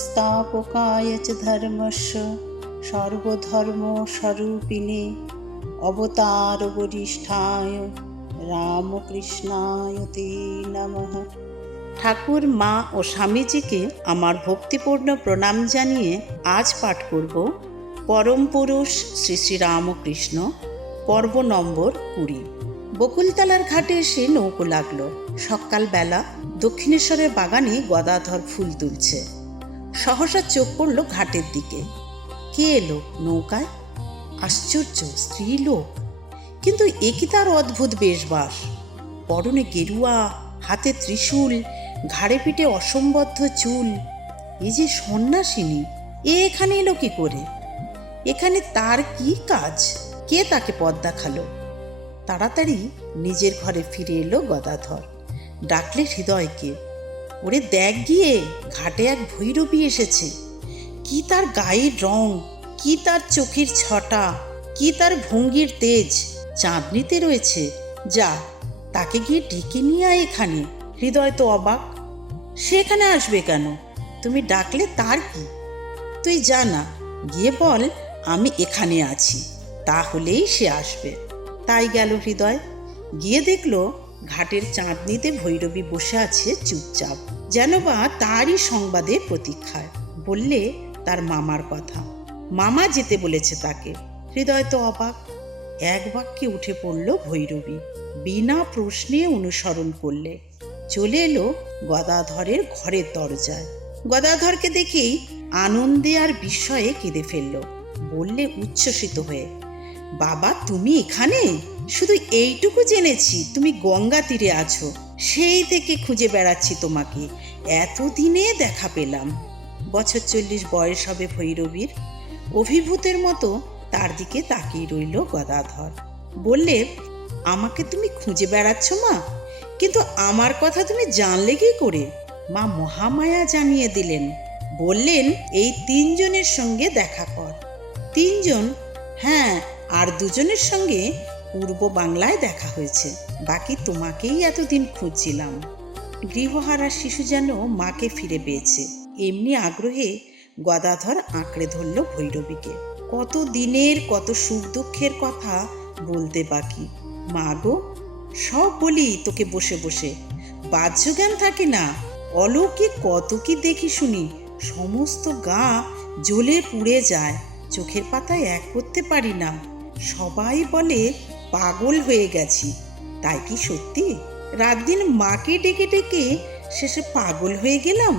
संस्थापकाय च धर्मस्य सर्वधर्मस्वरूपिणे अवतारवरिष्ठाय রামকৃষ্ণায় তে নমঃ। ঠাকুর, মা ও স্বামীজিকে আমার ভক্তিপূর্ণ প্রণাম জানিয়ে আজ পাঠ করব পরম পুরুষ শ্রী শ্রী রামকৃষ্ণ, পর্ব নম্বর 20। বকুলতলার ঘাটে এসে নৌকো লাগলো। সকালবেলা দক্ষিণেশ্বরের বাগানে গদাধর ফুল তুলছে। সহসা চোখ পড়ল ঘাটের দিকে। কে এলো নৌকায়? আশ্চর্য, স্ত্রীলোক। কিন্তু এ কি তার অদ্ভুত বেশবাস! পরনে গেরুয়া, হাতে ত্রিশূল, ঘাড়ে পিঠে অসম্বদ্ধ চুল। এ যে সন্ন্যাসিনী। এ এখানে এলো কি করে? এখানে তার কি কাজ? কে তাকে পথ দেখালো? তাড়াতাড়ি নিজের ঘরে ফিরে এলো গদাধর। ডাকলে হৃদয়কে। ওরে দেখ গিয়ে, ঘাটে এক ভৈরবী এসেছে। কি তার গায়ের রং, কি তার চোখের ছটা, কি তার ভঙ্গির তেজ! চাঁদনিতে রয়েছে। যা, তাকে গিয়ে ডেকে নিয়ে আয় এখানে। হৃদয় তো অবাক। সে এখানে আসবে কেন? তুমি ডাকলে তার কি? তুই যা না, গিয়ে বল আমি এখানে আছি, তাহলেই সে আসবে। তাই গেল হৃদয়। গিয়ে দেখল ঘাটের চাঁদনিতে ভৈরবী বসে আছে চুপচাপ, যেন বা তারই সংবাদে প্রতীক্ষায়। বললে তার মামার কথা। মামা যেতে বলেছে তাকে। হৃদয় তো অবাক। এক বাক্যে উঠে পড়ল ভৈরবী। বিনা প্রশ্নে অনুসরণ করলে চলে এলো গদাধরের ঘরের দরজায়। গদাধরকে দেখেই আনন্দে আর বিস্ময়ে কেঁদে ফেলল। বললে উচ্ছ্বসিত হয়ে, বাবা তুমি এখানে? শুধু এইটুকু জেনেছি তুমি গঙ্গা তীরে আছো। সেই থেকে খুঁজে বেড়াচ্ছি তোমাকে, এতদিনে দেখা পেলাম। বছর 40 বয়স হবে ভৈরবীর। অভিভূতের মতো তার দিকে তাকিয়ে রইল গদাধর। বললে, আমাকে তুমি খুঁজে বেড়াচ্ছ মা? কিন্তু আমার কথা তুমি জানলে কি করে? মা মহামায়া জানিয়ে দিলেন। বললেন এই 3 জনের সঙ্গে দেখা কর। 3 জন? হ্যাঁ, আর 2 জনের সঙ্গে পূর্ব বাংলায় দেখা হয়েছে। বাকি তোমাকেই এতদিন খুঁজছিলাম। গৃহহারা শিশু যেন মাকে ফিরে পেয়েছে, এমনি আগ্রহে গদাধর আঁকড়ে ধরল ভৈরবীকে। কত দিনের কত সুখ দুঃখের কথা বলতে বাকি। মা গো, সব বলি তোকে বসে বসে। বাহ্য জ্ঞান থাকে না। অলৌকিক কত কি দেখি শুনি, সমস্ত গা জ্বলে পুড়ে যায়। চোখের পাতায় এক করতে পারি না। সবাই বলে পাগল হয়ে গেছি। তাই কি সত্যি? রাত দিন মাকে ডেকে ডেকে শেষে পাগল হয়ে গেলাম।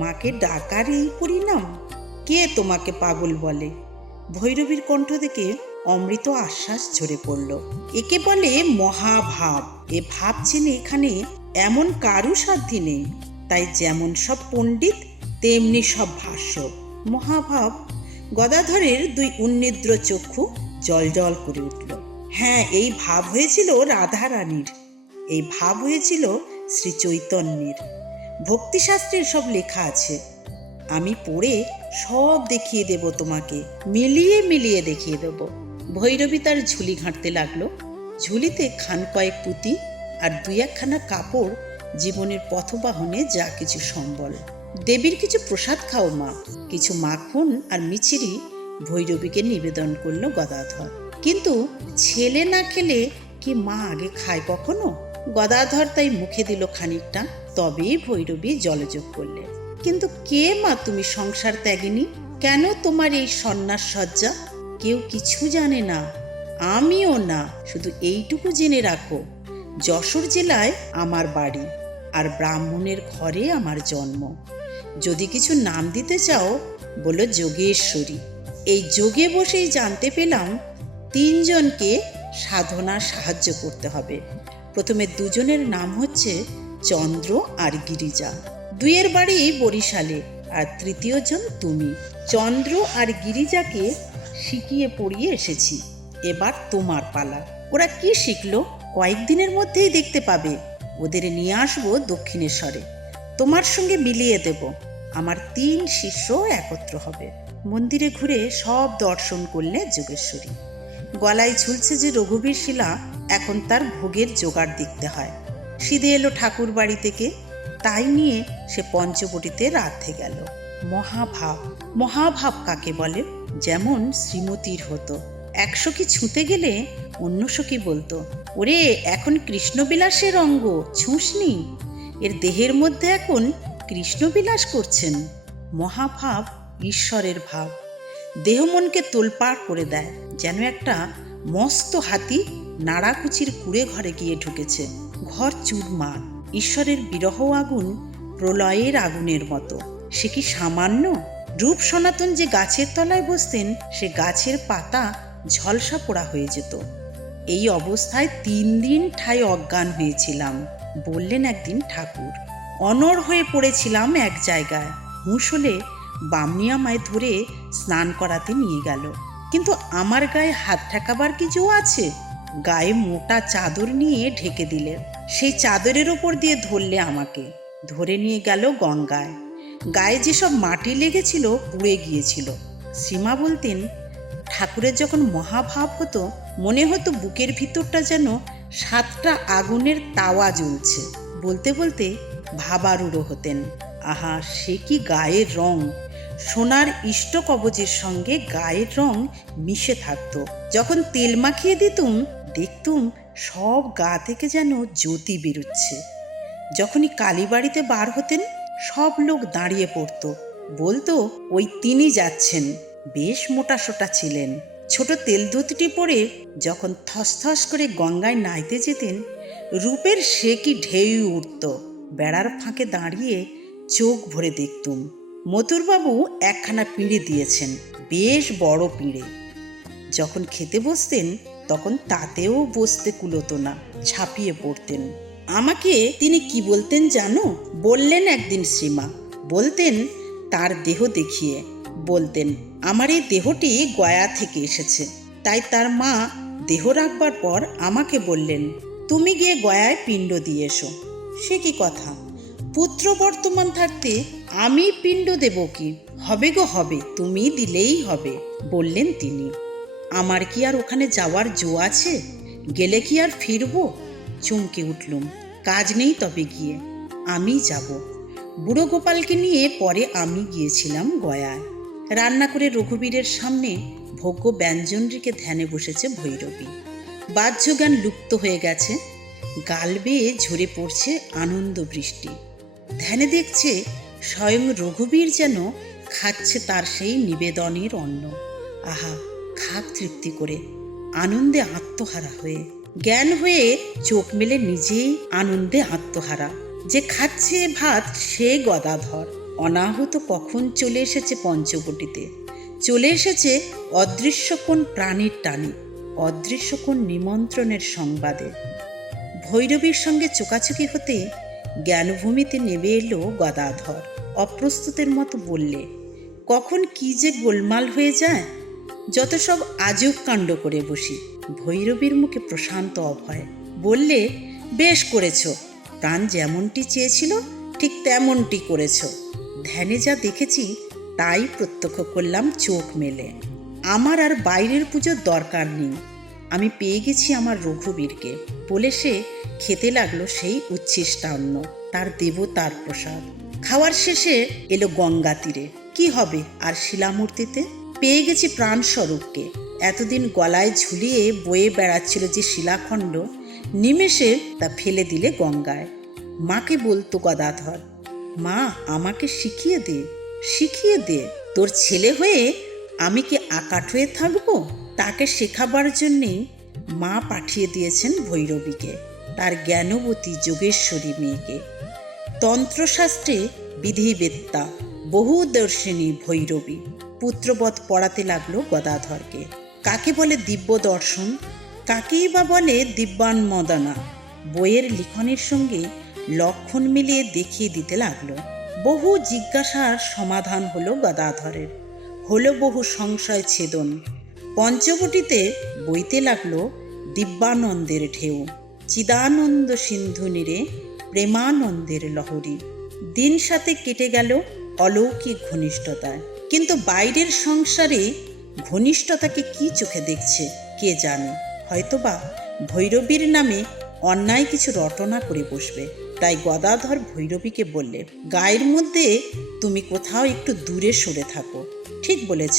মাকে ডাকার এই পরিণাম। কে তোমাকে পাগল বলে? ভৈরবীর কণ্ঠ থেকে অমৃত আশ্বাস ঝরে পড়ল। একে বলে মহাভাব। এ ভাব চেনে এখানে এমন কারু সাধ্যি নেই। তাই যেমন সব পণ্ডিত, তেমনি সব ভাষ্য। মহাভাব। গদাধরের 2 উন্নিদ্র চক্ষু জল জল করে উঠল। হ্যাঁ, এই ভাব হয়েছিল রাধারানীর, এই ভাব হয়েছিল শ্রী চৈতন্যের। ভক্তিশাস্ত্রের সব লেখা আছে। আমি পড়ে সব দেখিয়ে দেব তোমাকে, মিলিয়ে মিলিয়ে দেখিয়ে দেব। ভৈরবী তার ঝুলি ঘাঁটতে লাগলো। ঝুলিতে খান কয়েক পুঁতি আর 2-1খানা কাপড়, জীবনের পথবাহনে যা কিছু সম্বল। দেবীর কিছু প্রসাদ খাও মা। কিছু মাখন আর মিছিরি ভৈরবীকে নিবেদন করল গদাধর। কিন্তু ছেলে না খেলে কি মা আগে খায় কখনো? গদাধর তাই মুখে দিল খানিকটা, তবেই ভৈরবী জলযোগ করলে। কিন্তু কে মা তুমি সংসার ত্যাগিনী? কেন তোমার এই সন্ন্যাস সজ্জা? কেউ কিছু জানে না, আমিও না। শুধু এইটুকু জেনে রাখো, যশোর জেলায় আমার বাড়ি, আর ব্রাহ্মণের ঘরে আমার জন্ম। যদি কিছু নাম দিতে চাও বলো যোগেশ্বরী। এই যোগে বসেই জানতে পেলাম 3 জনকে সাধনা সাহায্য করতে হবে। প্রথমে 2 জনের নাম হচ্ছে চন্দ্র আর গিরিজা। 2-এর বাড়ি বরিশালে, আর 3য় জন তুমি। চন্দ্র আর গিরিজাকে শিখিয়ে পড়িয়ে এসেছি, এবার তোমার পালা। ওরা কি শিখলো কয়েকদিনের মধ্যেই দেখতে পাবে। ওদের নিয়ে আসবো দক্ষিণেশ্বরে, তোমার সঙ্গে মিলিয়ে দেব। আমার 3 শিষ্য একত্র হবে। মন্দিরে ঘুরে সব দর্শন করলে যোগেশ্বরী। গলায় ঝুলছে যে রঘুবীর শিলা, এখন তার ভোগের জোগাড় দেখতে হয়। সিধে এলো ঠাকুর বাড়ি থেকে, তাই নিয়ে সে পঞ্চবটিতে রাধতে গেল। মহাভাব, মহাভাব কাকে বলে? যেমন শ্রীমতীর হতো, 100 কি ছুঁতে গেলে অন্য সখী বলতো, ওরে এখন কৃষ্ণবিলাসের অঙ্গ ছুঁসনি, এর দেহের মধ্যে এখন কৃষ্ণবিলাস করছেন। মহাভাব ঈশ্বরের ভাব, দেহ মনকে তোলপাড় করে দেয়, যেন একটা মস্ত হাতি নাড়াকুচির কুড়ে ঘরে গিয়ে ঢুকেছে, ঘর চুরমার। ঈশ্বরের বিরহ আগুন প্রলয়ের আগুনের মতো। সে কি সামান্য? রূপ সনাতন যে গাছের তলায় বসতেন, সে গাছের পাতা ঝলসা পোড়া হয়ে যেত। এই অবস্থায় 3 দিন ঠাই অজ্ঞান হয়েছিলাম, বললেন একদিন ঠাকুর। অনড় হয়ে পড়েছিলাম এক জায়গায়। হুঁশলে বামনি আমায় ধরে স্নান করাতে নিয়ে গেল, কিন্তু আমার গায়ে হাত ঠেকাবার কি জো আছে? গায়ে মোটা চাদর নিয়ে ঢেকে দিলে, সেই চাদরের ওপর দিয়ে ধরলে আমাকে, ধরে নিয়ে গেল গঙ্গায়। গায়ে যেসব মাটি লেগেছিল পুড়ে গিয়েছিল। শ্রীমা বলতেন, ঠাকুরের যখন মহাভাব হতো, মনে হতো বুকের ভিতরটা যেন 7টা আগুনের তাওয়া জ্বলছে। বলতে বলতে ভাবারূঢ় হতেন। আহা, সে কি গায়ের রং! সোনার ইষ্টকবচের সঙ্গে গায়ের রং মিশে থাকতো। যখন তেল মাখিয়ে দিতুম, দেখতুম সব গা থেকে যেন জ্যোতি বেরুচ্ছে। যখনই কালীবাড়িতে বার হতেন, সব লোক দাঁড়িয়ে পড়তো, বলতো ওই তিনি যাচ্ছেন। বেশ মোটাসোটা ছিলেন। ছোট তেল ধুতিটি পরে যখন থসথস করে গঙ্গায় নাইতে যেতেন, রূপের সে কি ঢেউ উঠত। বেড়ার ফাঁকে দাঁড়িয়ে চোখ ভরে দেখতুম। মতুরবাবু একখানা পিঁড়ে দিয়েছেন, বেশ বড় পিঁড়ে। যখন খেতে বসতেন, তখন তাতেও বসতে কুলোতো না, ঝাঁপিয়ে পড়তেন। আমাকে তিনি কি বলতেন জানো? বললেন একদিন শ্রীমা। বলতেন তার দেহ দেখিয়ে, বলতেন, আমার এই দেহটি গয়া থেকে এসেছে। তাই তার মা দেহ রাখবার পর আমাকে বললেন, তুমি গিয়ে গয়ায় পিণ্ড দিয়ে এসো। সে কি কথা! পুত্র বর্তমান থাকতে আমি পিণ্ড দেব কি? হবে গো হবে, তুমি দিলেই হবে, বললেন তিনি। আমার কি আর ওখানে যাওয়ার জো আছে? গেলে কি আর ফিরবো? চমকে উঠলুম। কাজ নেই তবে গিয়ে, আমি যাব। বুড়ো গোপালকে নিয়ে পরে আমি গিয়েছিলাম গয়ায়। রান্না করে রঘুবীরের সামনে ভোগ্য ব্যঞ্জন রেখে ধ্যানে বসেছে ভৈরবী। বাহ্যজ্ঞান লুপ্ত হয়ে গেছে, গাল বেয়ে ঝরে পড়ছে আনন্দ বৃষ্টি। ধ্যানে দেখছে স্বয়ং রঘুবীর যেন খাচ্ছে তার সেই নিবেদনের অন্ন। আহা, খাক তৃপ্তি করে, আনন্দে আত্মহারা হয়ে। জ্ঞান হয়ে চোখ মেলে নিজেই আনন্দে আত্মহারা। যে খাচ্ছে ভাত সে গদাধর। অনাহত কখন চলে এসেছে পঞ্চবটিতে, চলে এসেছে অদৃশ্য কোন প্রাণীর টানে, অদৃশ্য কোন নিমন্ত্রণের সংবাদে। ভৈরবীর সঙ্গে চোকাচুকি হতে জ্ঞানভূমিতে নেমে এলো গদাধর। অপ্রস্তুতের মতো বললে, কখন কি যে গোলমাল হয়ে যায়, যত সব আজব কাণ্ড করে বসি। ভৈরবীর মুখে প্রশান্ত অভয়। বললে, বেশ করেছ, প্রাণ যেমনটি চেয়েছিল ঠিক তেমনটি করেছ। ধ্যানে যা দেখেছি তাই প্রত্যক্ষ করলাম চোখ মেলে। আমার আর বাইরের পুজোর দরকার নেই, আমি পেয়ে গেছি আমার রঘুবীরকে, বলে সে খেতে লাগলো সেই উচ্ছিষ্টান্ন, তার দেবতার প্রসাদ। খাওয়ার শেষে এলো গঙ্গা তীরে। কি হবে আর শিলামূর্তিতে? পেয়ে গেছি প্রাণস্বরূপকে। এতদিন গলায় ঝুলিয়ে বয়ে বেড়াচ্ছিল যে শিলাখণ্ড, নিমেষে তা ফেলে দিলে গঙ্গায়। মাকে বলতো গদাধর, মা আমাকে শিখিয়ে দে, শিখিয়ে দে। তোর ছেলে হয়ে আমি কি আকাঠ হয়ে থাকবো? তাকে শেখাবার জন্যেই মা পাঠিয়ে দিয়েছেন ভৈরবীকে, তার জ্ঞানবতী যোগেশ্বরী মেয়েকে। তন্ত্রশাস্ত্রে বিধিবেত্তা বহুদর্শিনী ভৈরবী পুত্রবৎ পড়াতে লাগলো গদাধরকে। কাকে বলে দিব্য দর্শন, কাকেই বা বলে দিব্যান্মদনা, বইয়ের লিখনের সঙ্গে লক্ষণ মিলিয়ে দেখিয়ে দিতে লাগলো। বহু জিজ্ঞাসার সমাধান হলো গদাধরের, হলো বহু সংশয় ছেদন। পঞ্চবটিতে বইতে লাগলো দিব্যানন্দের ঢেউ, চিদানন্দ সিন্ধু নীরে প্রেমানন্দের লহরী। দিন সাথে কেটে গেল অলৌকিক ঘনিষ্ঠতায়, কিন্তু বাইরের সংসারে ঘনিষ্ঠতাকে কি চোখে দেখছে কে জানে। হয়তোবা ভৈরবীর নামে অন্যায় কিছু রটনা করে বসবে। তাই গদাধর ভৈরবীকে বললে, গায়ের মধ্যে তুমি কোথাও একটু দূরে সরে থাকো। ঠিক বলেছ,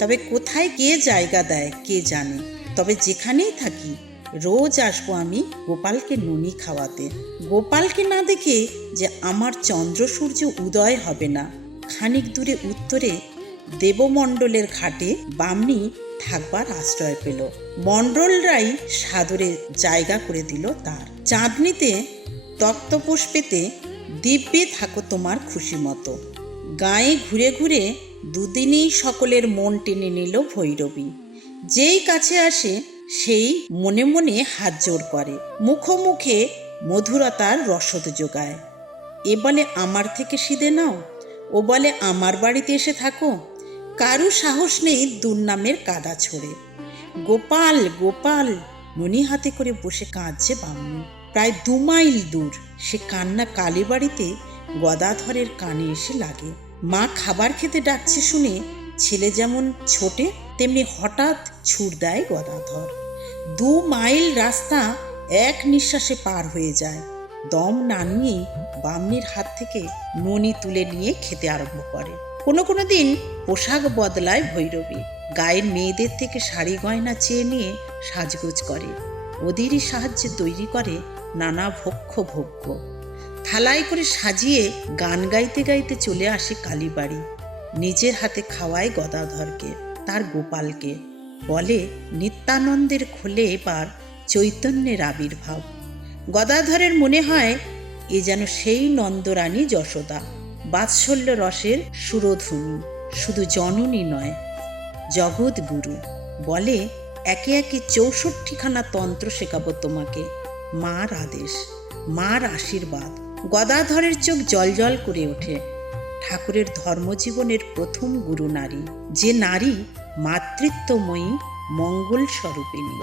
তবে কোথায় কে জায়গা দেয় কে জানে। তবে যেখানেই থাকি রোজ আসবো আমি গোপালকে নুনি খাওয়াতে। গোপালকে না দেখে যে আমার চন্দ্র সূর্য উদয় হবে না। খানিক দূরে উত্তরে দেবমণ্ডলের ঘাটে বামনি থাকবার আশ্রয় পেল। মণ্ডলরাই সাদরে জায়গা করে দিল তার। চাঁদনিতে তক্তপুষ্পেতে দিব্যে থাকো তোমার খুশি মতো। গায়ে ঘুরে ঘুরে দুদিনেই সকলের মন টেনে নিল ভৈরবী। যেই কাছে আসে সেই মনে মনে হাত জোড় করে, মুখে মধুরতার রসদ যোগায়। এ বলে আমার থেকে সিদে নাও, ও বলে আমার বাড়িতে এসে থাকো। কারু সাহস নেই দুর্নামের কাদা ছড়ে। গোপাল গোপাল ননি হাতে করে বসে কাঁদছে বামনি। প্রায় 2 মাইল দূর। সে কান্না কালীবাড়িতে গদাধরের কানে এসে লাগে। মা খাবার খেতে ডাকছে শুনে ছেলে যেমন ছোটে তেমনি হঠাৎ ছুট দেয় গদাধর। 2 মাইল রাস্তা এক নিঃশ্বাসে পার হয়ে যায়। দম না নিয়েই বামনির হাত থেকে ননি তুলে নিয়ে খেতে আরম্ভ করে। কোনো দিন পোশাক বদলায় ভৈরবী। গায়ের মেয়েদের থেকে শাড়ি গয়না চেয়ে নিয়ে সাজগোজ করে। ওদেরই সাহায্যে তৈরি করে নানা ভক্ষ ভোগ্য। থালায় করে সাজিয়ে গান গাইতে গাইতে চলে আসে কালীবাড়ি। নিজের হাতে খাওয়ায় গদাধরকে, তার গোপালকে। বলে নিত্যানন্দের খোলে এবার চৈতন্যের আবির্ভাব। গদাধরের মনে হয় এ যেন সেই নন্দরানী যশোদা, বাৎসল্য রসের সুরধুনী। শুধু জননী নয়, জগৎগুরু। বলে একে একে 64খানা তন্ত্র শেখাবো তোমাকে। মার আদেশ, মার আশীর্বাদ। গদাধরের চোখ জলজল করে ওঠে। ঠাকুরের ধর্মজীবনের প্রথম গুরু নারী, যে নারী মাতৃত্বময়ী, মঙ্গল স্বরূপিণী।